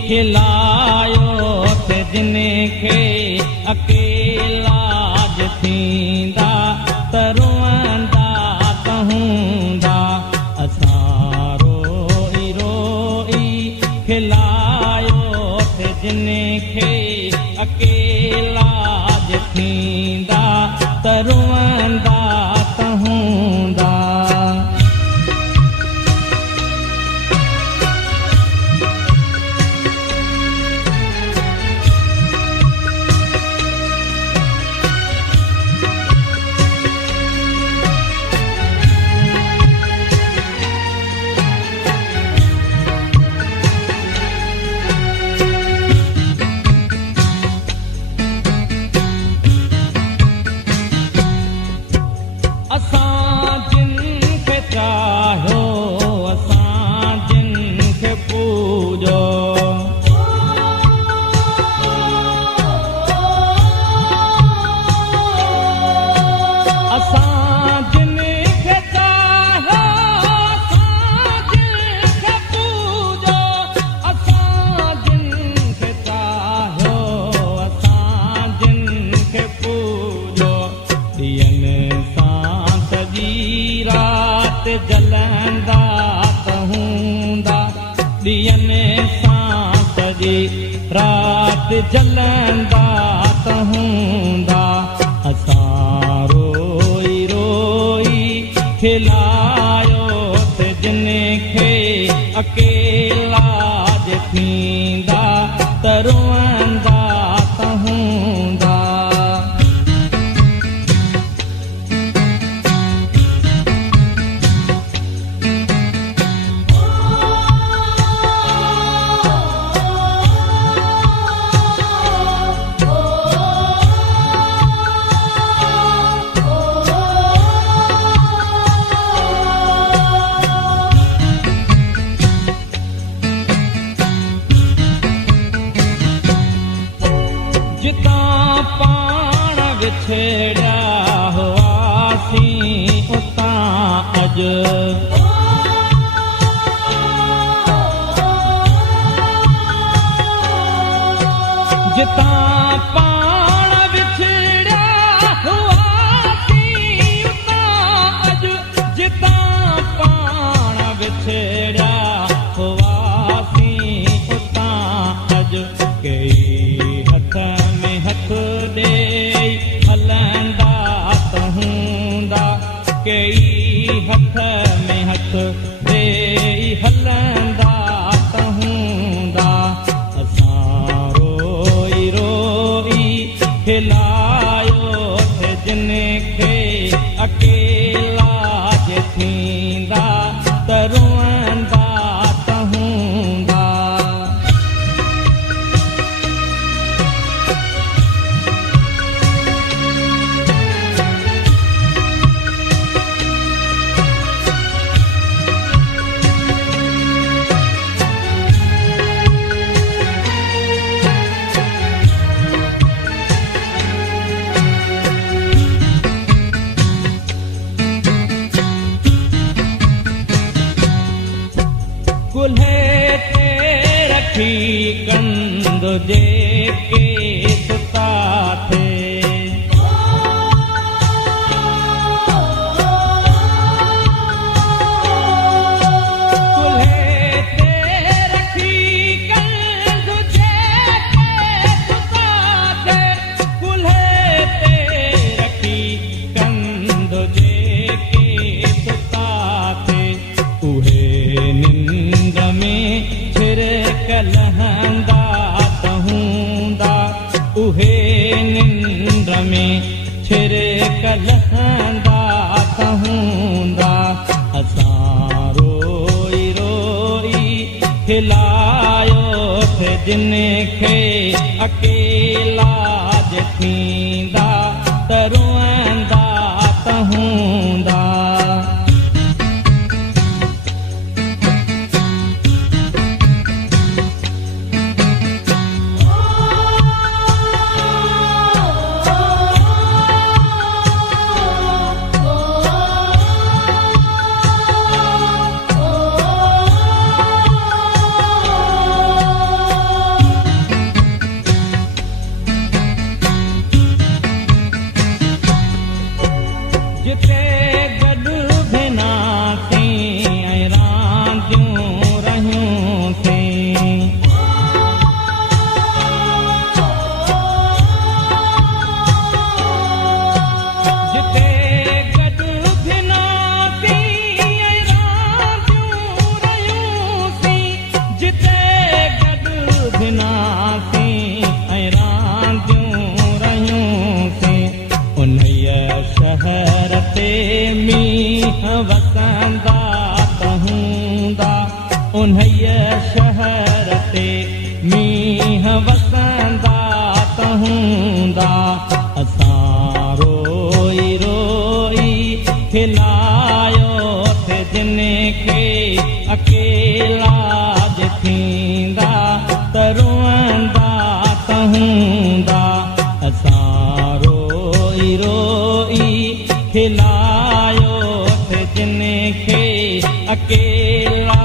खिलायो ते जिनखे अकेला थींदा त रोअंदा कहूंदा असां रोई रोई खिलायो ते जिनखे अकेला थींदा त रोअंदा कहूंदा जलंदा कहूंदा ॾींहनि सां सॼी राति जलंदा कहूंदा असां रोई रोई खिलायो त जिनखे अकेला थींदा त रोअंदा कहूंदा जितां पाण विछड़िया हुआसीं उतां अॼु जितां पाण विछड़िया हुआसीं उतां अॼु जितां पाण विछड़िया हुआसीं उतां अॼु कई हथ में हथ ॾेई हलंदा कहूंदा कई हथ में हथ ॾेई हलंदा कहूंदा असां रोई रोई खिलायो त जिनखे अकेला थींदा त रोअंदा कहूंदा कुल्हे ते रखी कंद जेके सुता थे कुल्हे ते रखी कंद जेके सुता थे कुल्हे ते रखी कंद जेके सुता थे उहे निंद में छिरक लहंदा कहूंदा उहे निंद में छिरक लहंदा कहूंदा असां रोई रोई खिलायो त जिनखे अकेला थींदा त रोअंदा कहूंदा उन्हईअ शहर ते मींहं वसंदा त हूंदा असां रोई रोई खिलायो थे जिन खे अकेला जे थींदा त रुअंदा त हूंदा असां रोई रोई खिलायो थे जिन खे अकेला